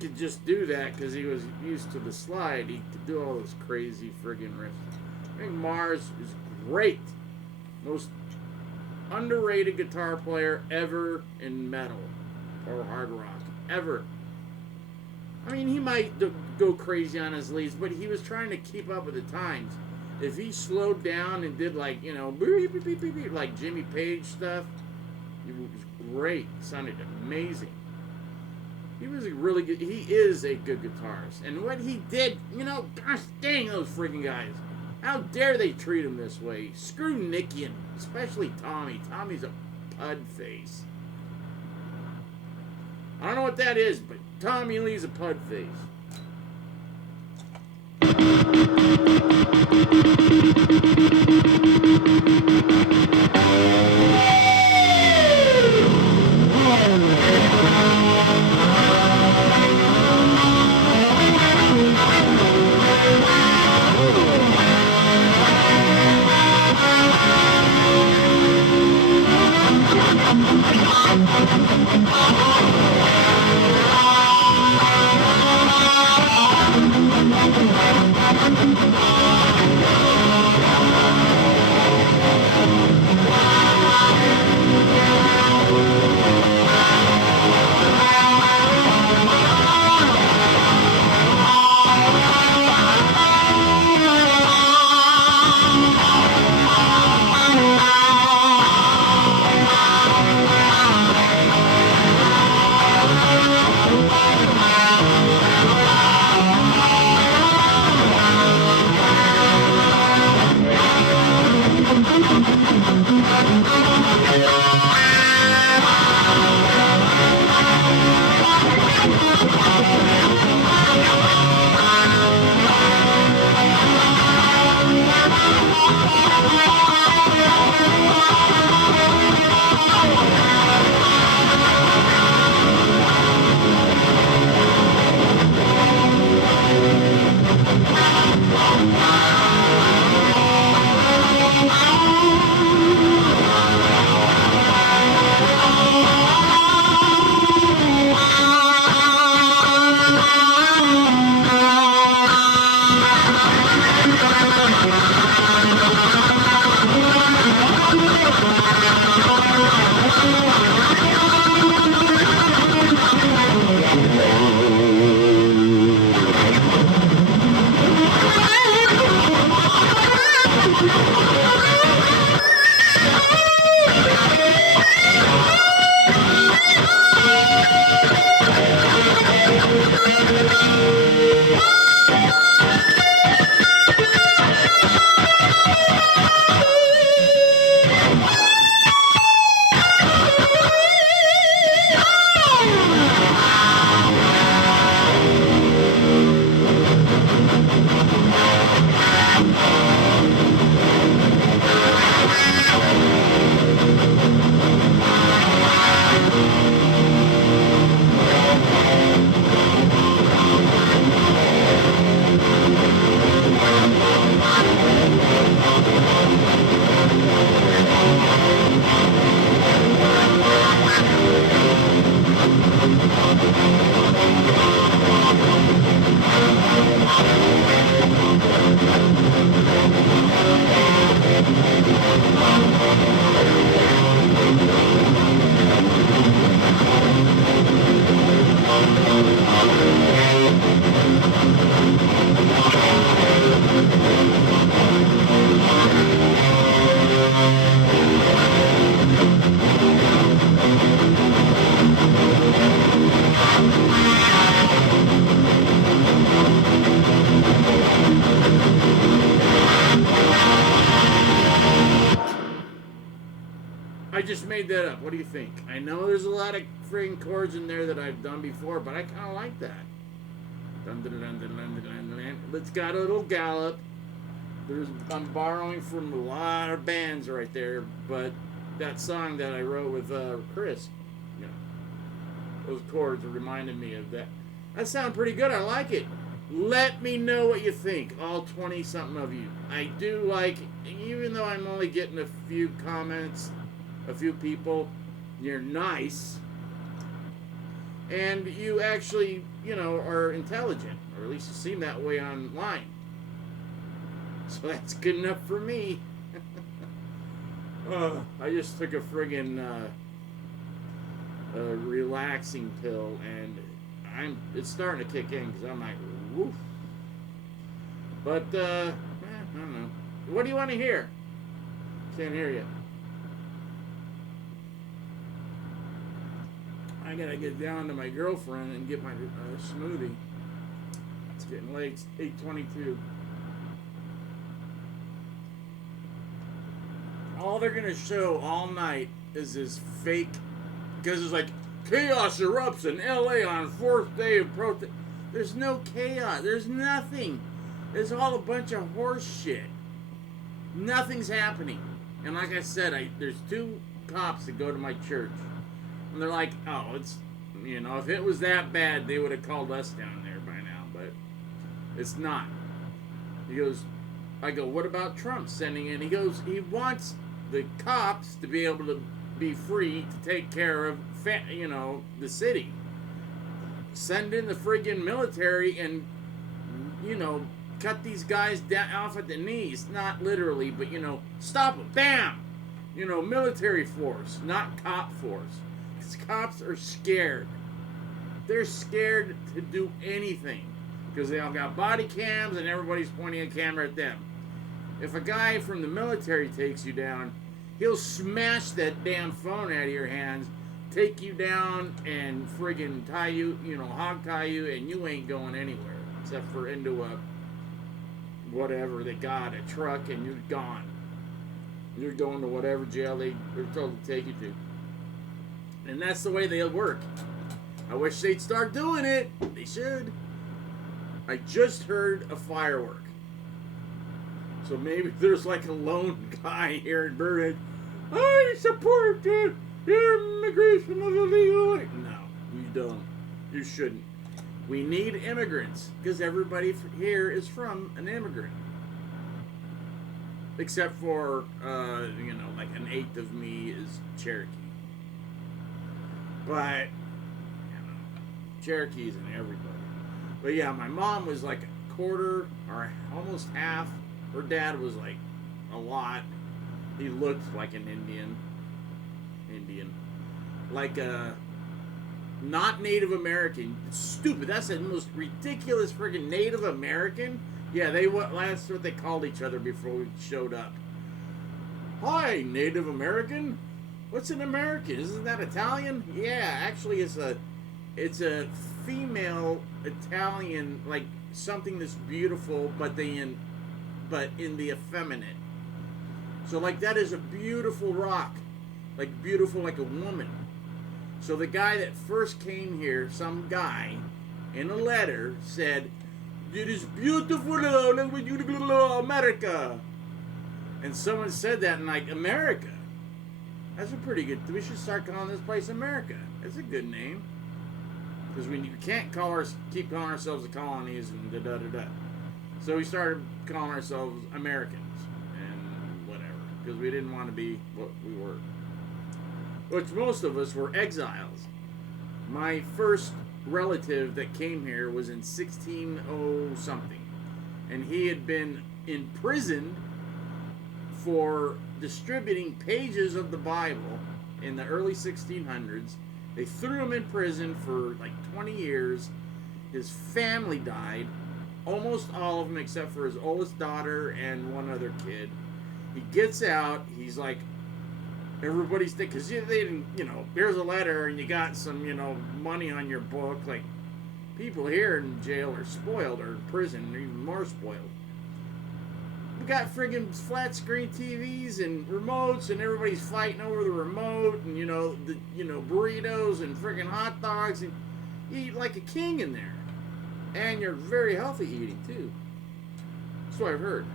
Could just do that because he was used to the slide. He could do all those crazy friggin' riffs. I think Mars is great. Most underrated guitar player ever in metal or hard rock. Ever. I mean, he might go crazy on his leads, but he was trying to keep up with the times. If he slowed down and did like, you know, like Jimmy Page stuff, it was great. It sounded amazing. He was a really good, he is a good guitarist. And what he did, you know, gosh dang those freaking guys. How dare they treat him this way? Screw Nicky and especially Tommy. Tommy's a pud face. I don't know what that is, but Tommy Lee's a pud face. I just made that up. What do you think? I know there's a lot of freaking chords in there that I've done before, but I kind of like that. Dun, dun, dun, dun, dun, dun, dun, dun. It's got a little gallop. I'm borrowing from a lot of bands right there, but that song that I wrote with Chris, you know, those chords reminded me of that. That sounds pretty good. I like it. Let me know what you think, all 20-something of you. I do like, even though I'm only getting a few comments, a few people, you're nice, and you actually, you know, are intelligent, or at least you seem that way online. So that's good enough for me. I just took a friggin' relaxing pill, and it's starting to kick in because I'm like, woof. But I don't know. What do you want to hear? Can't hear you. I gotta get down to my girlfriend and get my smoothie. It's getting late. It's 8:22. All they're gonna show all night is this fake, because it's like chaos erupts in LA on 4th day of protest. There's no chaos. There's nothing. It's all a bunch of horse shit. Nothing's happening. And like I said, there's 2 cops that go to my church, and they're like, oh, it's, you know, if it was that bad, they would have called us down there by now, but it's not. He goes, I go, what about Trump sending in? He goes, he wants the cops to be able to be free to take care of, you know, the city. Send in the friggin' military and, you know, cut these guys down off at the knees. Not literally, but, you know, stop them. Bam! You know, military force, not cop force. Because cops are scared. They're scared to do anything. Because they all got body cams and everybody's pointing a camera at them. If a guy from the military takes you down, he'll smash that damn phone out of your hands, take you down, and friggin' tie you, you know, hog tie you, and you ain't going anywhere. Except for into a, whatever they got, a truck, and you're gone. You're going to whatever jail they're told to take you to. And that's the way they'll work. I wish they'd start doing it. They should. I just heard a firework. So maybe there's like a lone guy here in Burbank. I support the immigration of illegal. No, you don't. You shouldn't. We need immigrants because everybody here is from an immigrant. Except for, you know, like an 1/8 of me is Cherokee. But, you know, Cherokees and everybody. But yeah, my mom was like a quarter or almost half. Her dad was like a lot. He looked like an Indian. Like a not Native American. Stupid. That's the most ridiculous friggin' Native American. Yeah, that's what they called each other before we showed up. Hi, Native American. What's an American? Isn't that Italian? Yeah, actually it's a female Italian, like something that's beautiful, but in the effeminate. So like that is a beautiful rock. Like beautiful like a woman. So the guy that first came here, some guy, in a letter said, it is beautiful, America. And someone said that in like America. That's a pretty good, we should start calling this place America. That's a good name. Because we can't keep calling ourselves the colonies and da-da-da-da. So we started calling ourselves Americans and whatever. Because we didn't want to be what we were. Which most of us were exiles. My first relative that came here was in 1600 something. And he had been imprisoned for distributing pages of the Bible in the early 1600s. They threw him in prison for like 20 years. His family died. Almost all of them except for his oldest daughter and one other kid. He gets out. He's like, everybody's thinking, because they didn't, you know, here's a letter and you got some, you know, money on your book. Like, people here in jail are spoiled, or in prison, they're even more spoiled. We got friggin' flat screen TVs and remotes, and everybody's fighting over the remote, and you know burritos and friggin' hot dogs, and you eat like a king in there, and you're very healthy eating too. That's what I've heard.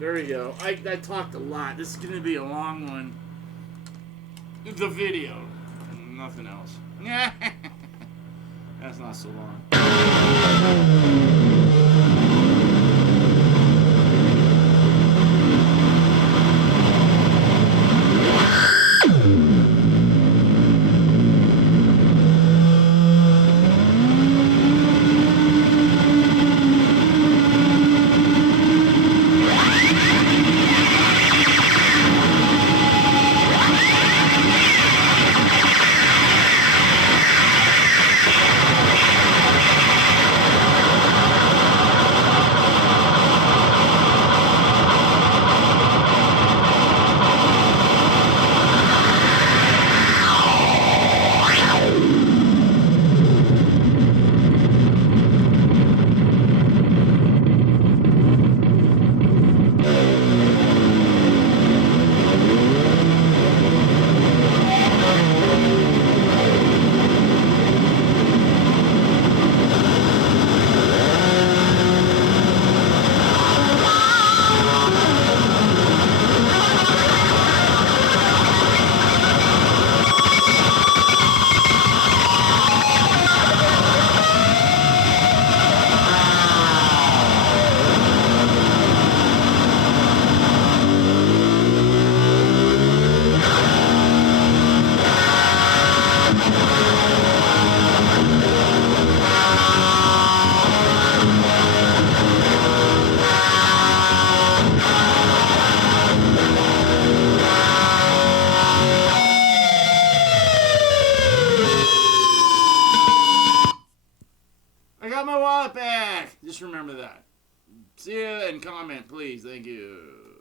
There you go. I talked a lot. This is going to be a long one. The video. Nothing else. That's not so long. Just remember that. See ya and comment, please. Thank you.